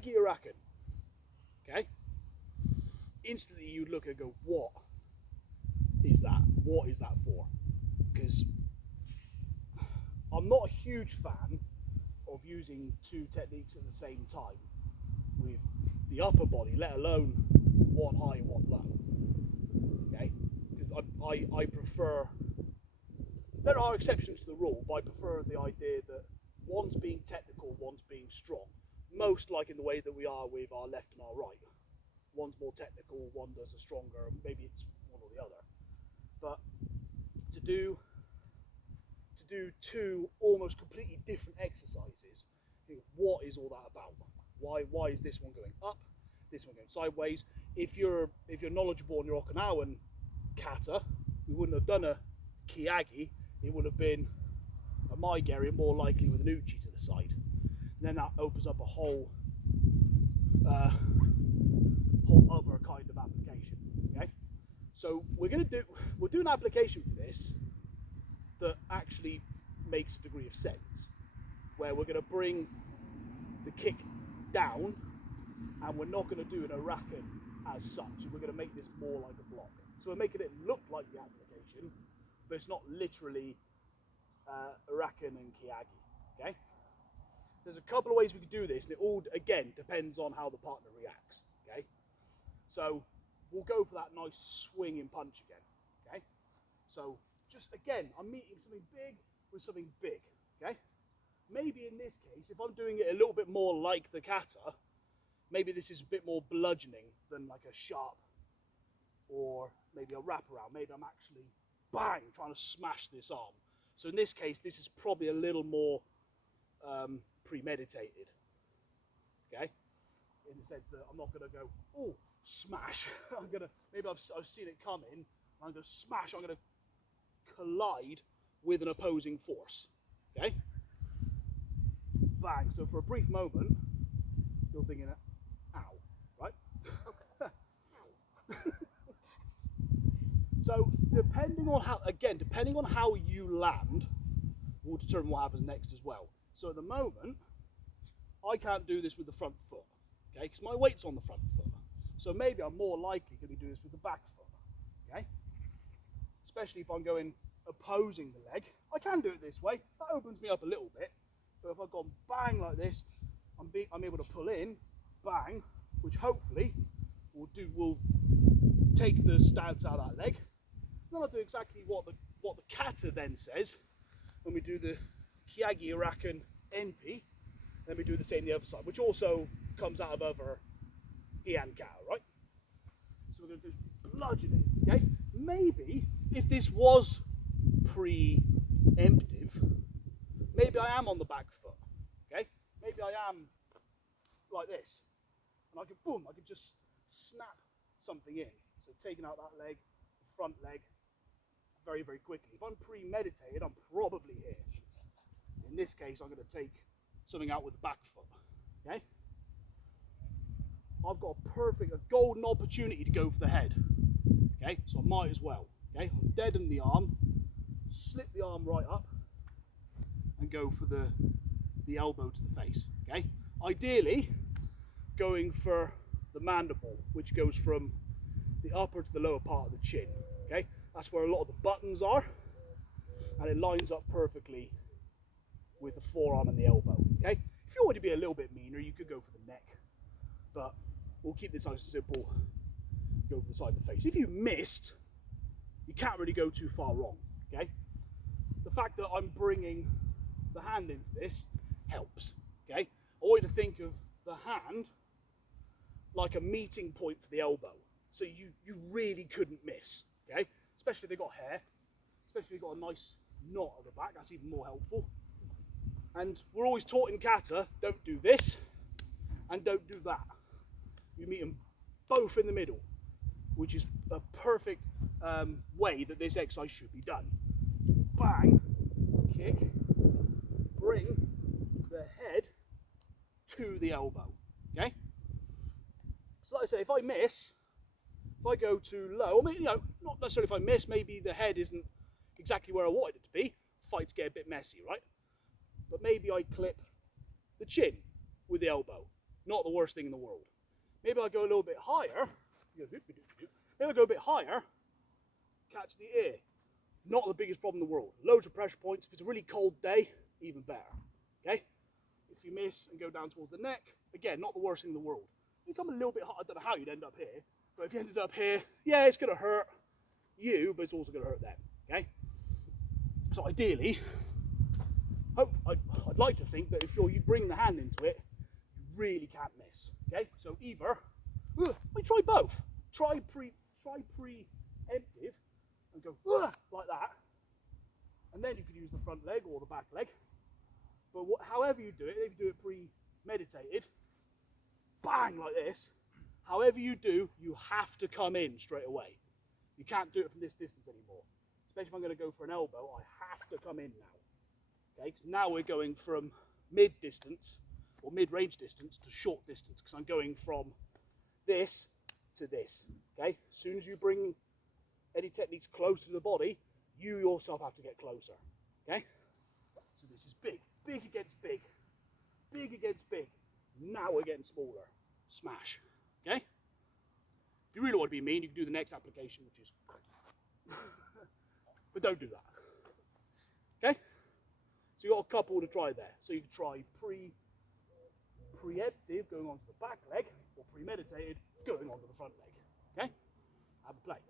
Keage Uraken. Okay? Instantly you'd look and go, what is that? What is that for? Because I'm not a huge fan of using two techniques at the same time with the upper body, let alone one high and one low. Okay? Because I prefer, there are exceptions to the rule, but I prefer the idea that one's being technical, one's being strong. Most like in the way that we are with our left and our right. One's more technical, one does a stronger, maybe it's one or the other. But to do two almost completely different exercises, what is all that about? Why is this one going up, this one going sideways? If you're knowledgeable on your Okinawan kata, we wouldn't have done a Keage, it would have been a Mai Geri, more likely with an Uchi to the side. And then that opens up a whole other kind of application. Okay, so we'll do an application for this that actually makes a degree of sense, where we're going to bring the kick down, and we're not going to do an Uraken as such. We're going to make this more like a block. So we're making it look like the application, but it's not literally Uraken and Keage. Okay. There's a couple of ways we could do this, and it all, again, depends on how the partner reacts, okay? So we'll go for that nice swinging punch again, okay? So just, again, I'm meeting something big with something big, okay? Maybe in this case, if I'm doing it a little bit more like the kata, maybe this is a bit more bludgeoning than like a sharp or maybe a wraparound. Maybe I'm actually, bang, trying to smash this arm. So in this case, this is probably a little more premeditated, okay, in the sense that I'm not going to go, oh, smash. I'm going to, maybe I've seen it coming, I'm going to smash, I'm going to collide with an opposing force, okay, bang. So for a brief moment you're thinking, ow, right? So depending on how you land will determine what happens next as well. So at the moment, I can't do this with the front foot, okay, because my weight's on the front foot. So maybe I'm more likely to be doing this with the back foot, okay? Especially if I'm going opposing the leg. I can do it this way. That opens me up a little bit. But if I've gone bang like this, I'm able to pull in, bang, which hopefully will take the stance out of that leg. Then I'll do exactly what the kata then says when we do the Keage Uraken Empi. Then we do the same the other side, which also comes out of other Heian Kata, right? So we're going to do bludgeoning, okay? Maybe if this was preemptive, maybe I am on the back foot, okay? Maybe I am like this, and I can, boom, I can just snap something in. So taking out that leg, the front leg, very, very quickly. If I'm premeditated, I'm probably here. In this case, I'm going to take something out with the back foot, okay? I've got a golden opportunity to go for the head, okay? So I might as well, okay? I'm deaden the arm, slip the arm right up, and go for the elbow to the face, okay? Ideally, going for the mandible, which goes from the upper to the lower part of the chin, okay? That's where a lot of the buttons are, and it lines up perfectly with the forearm and the elbow, okay? If you want to be a little bit meaner, you could go for the neck, but we'll keep this nice and simple, go for the side of the face. If you missed, you can't really go too far wrong, okay? The fact that I'm bringing the hand into this helps, okay? I want you to think of the hand like a meeting point for the elbow, so you really couldn't miss, okay? Especially if they've got hair, especially if they've got a nice knot at the back, that's even more helpful. And we're always taught in kata, don't do this and don't do that. You meet them both in the middle, which is a perfect way that this exercise should be done. Bang, kick, bring the head to the elbow, okay? So like I say, if I miss, if I go too low, or maybe, you know, not necessarily if I miss, maybe the head isn't exactly where I wanted it to be, fights get a bit messy, right? But maybe I clip the chin with the elbow, Not the worst thing in the world. Maybe I'll go a little bit higher. Maybe I'll go a bit higher. Catch the ear. Not the biggest problem in the world. Loads of pressure points. If it's a really cold day, even better. Okay? If you miss and go down towards the neck, again, not the worst thing in the world. You come a little bit high. I don't know how you'd end up here, but if you ended up here, yeah, it's going to hurt you, but it's also going to hurt them. Okay? So ideally, I'd like to think that if you bring the hand into it, you really can't miss. Okay? So either, we try both. Try preemptive and go like that, and then you could use the front leg or the back leg. But however you do it, if you do it premeditated, bang like this. However you do, you have to come in straight away. You can't do it from this distance anymore. Especially if I'm going to go for an elbow, I have to come in now. Okay, because now we're going from mid-distance or mid-range distance to short distance, because I'm going from this to this. Okay, as soon as you bring any techniques close to the body, you yourself have to get closer. Okay, so this is big, big against big, big against big. Now we're getting smaller. Smash. Okay, if you really want to be mean, you can do the next application, which is but don't do that. Okay, so you've got a couple to try there. So you can try preemptive, going onto the back leg, or premeditated, going onto the front leg. Okay, have a play.